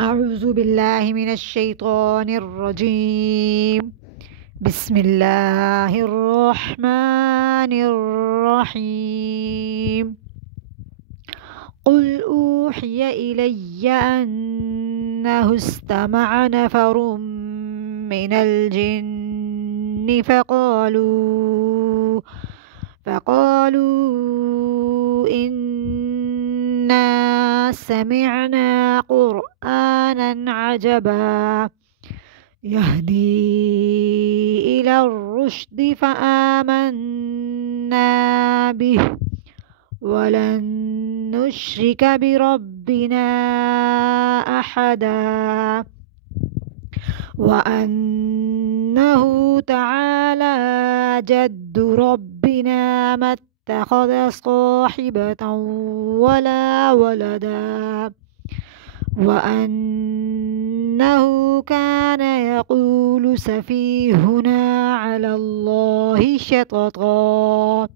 أعوذ بالله من الشيطان الرجيم. بسم الله الرحمن الرحيم. قل أوحي إلي أنه استمع نفر من الجن فقالوا إنا سمعنا قرآنا عجبا يهدي إلى الرشد فآمنا به ولن نشرك بربنا أحدا وأنه تعالى جد ربنا ما اتخذ صاحبة ولا ولدا وأنه كان يقول سفيهنا على الله شططا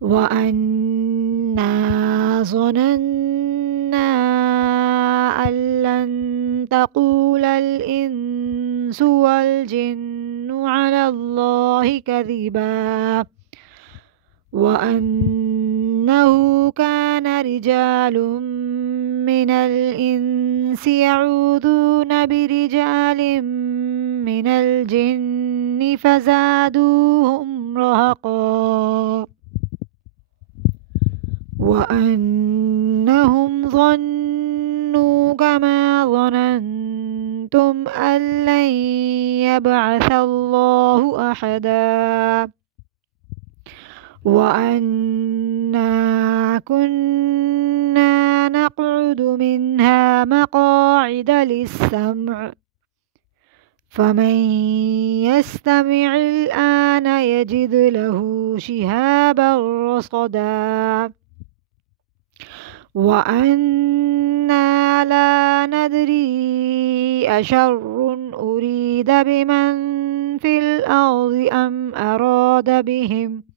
وأنا ظننا أن لن تقول الإنس والجن على الله كذبا وأنه كان رجال من الإنس يعوذون برجال من الجن فزادوهم رهقا وأنهم ظنوا كما ظننتم أن لن يبعث الله أحدا وأنا كنا نقعد منها مقاعد للسمع فمن يستمع الآن يجد له شهابا رصدا وأنا لا ندري أشر أريد بمن في الأرض أم أراد بهم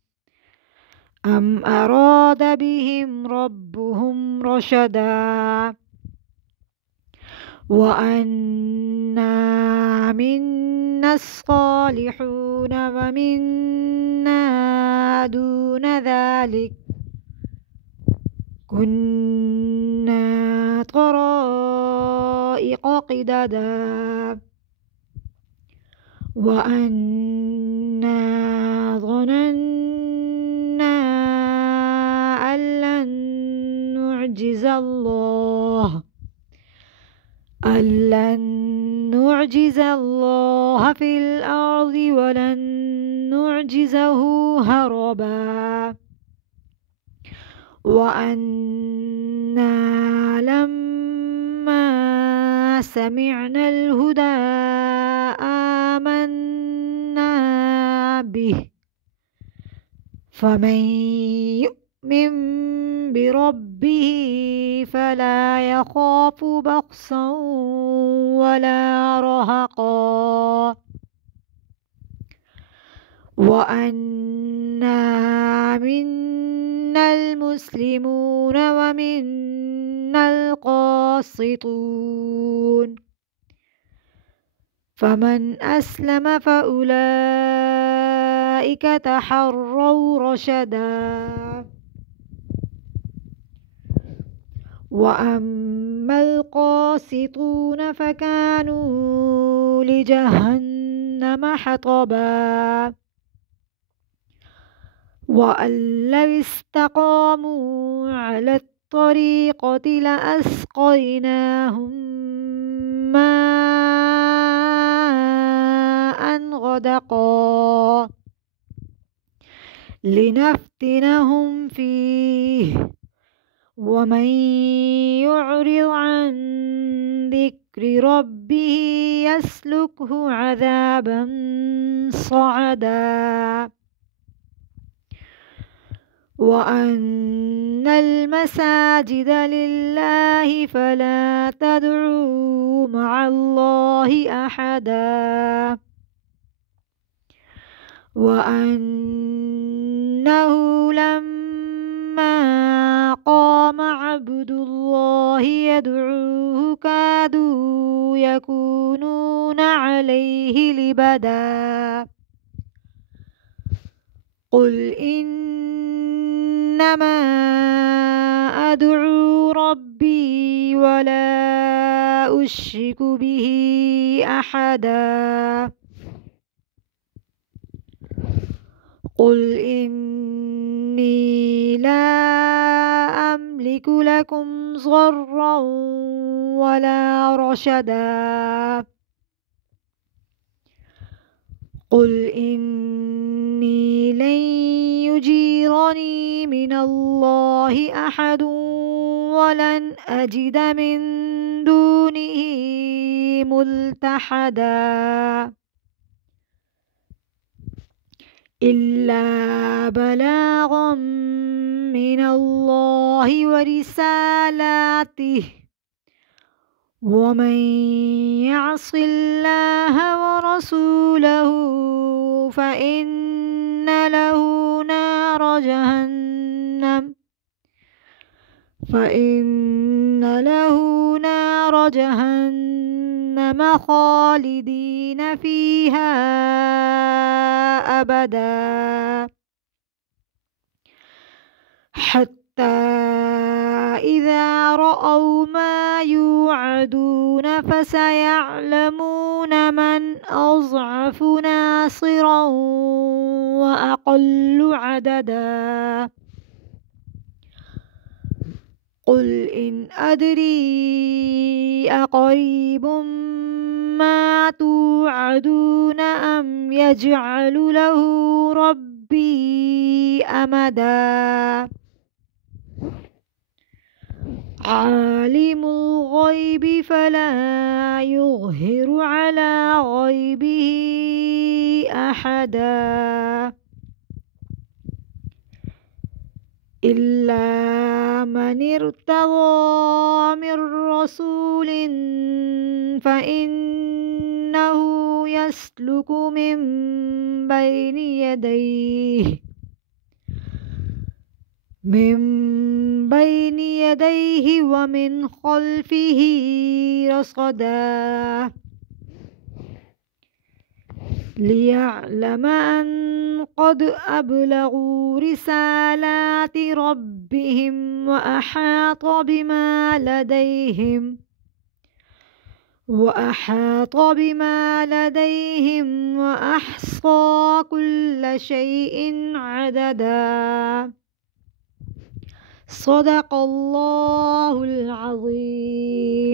ربهم رشدا وأنا منا الصالحون ومنا دون ذلك كنا طرائق قددا وأنا ظننا أن لن نعجز الله في الأرض ولن نعجزه هربا وأنا لما سمعنا الهدى آمنا به فمن يؤمن بربه فلا يخاف بخسا ولا رهقا وأنا منا المسلمون ومنا القاسطون فمن أسلم فأولئك تحروا رشدا وأما القاسطون فكانوا لجهنم حطبا وأن لو استقاموا على الطريقة لأسقيناهم ماء غدقا لنفتنهم فيه ومن يعرض عن ذكر ربه يسلكه عذابا صعدا وأن المساجد لله فلا تدعوا مع الله أحدا وأنه لما قام عبد الله يدعوه كادوا يكونون عليه لبدا قل إنما أدعو ربي ولا أشرك به أحدا قل إني لا أملك لكم ضرا ولا رشدا قل إني لن يجيرني من الله أحد ولن أجد من دونه ملتحدا إلا بلاغا من الله ورسالاته ومن يعص الله ورسوله فإن له نار جهنم خالدين فيها أبدا حتى إذا رأوا ما يوعدون فسيعلمون من أضعف ناصرا وأقل عددا قل إن أدري أقريب ما توعدون أم يجعل له ربي أمدا عالم الغيب فلا يظهر على غيبه أحدا إلا من ارتضى من رسول فإنه يسلك من بين يديه ومن خلفه رصدا ليعلم أن قد أبلغوا رسالات ربهم وأحاط بما لديهم وأحصى كل شيء عددا صدق الله العظيم.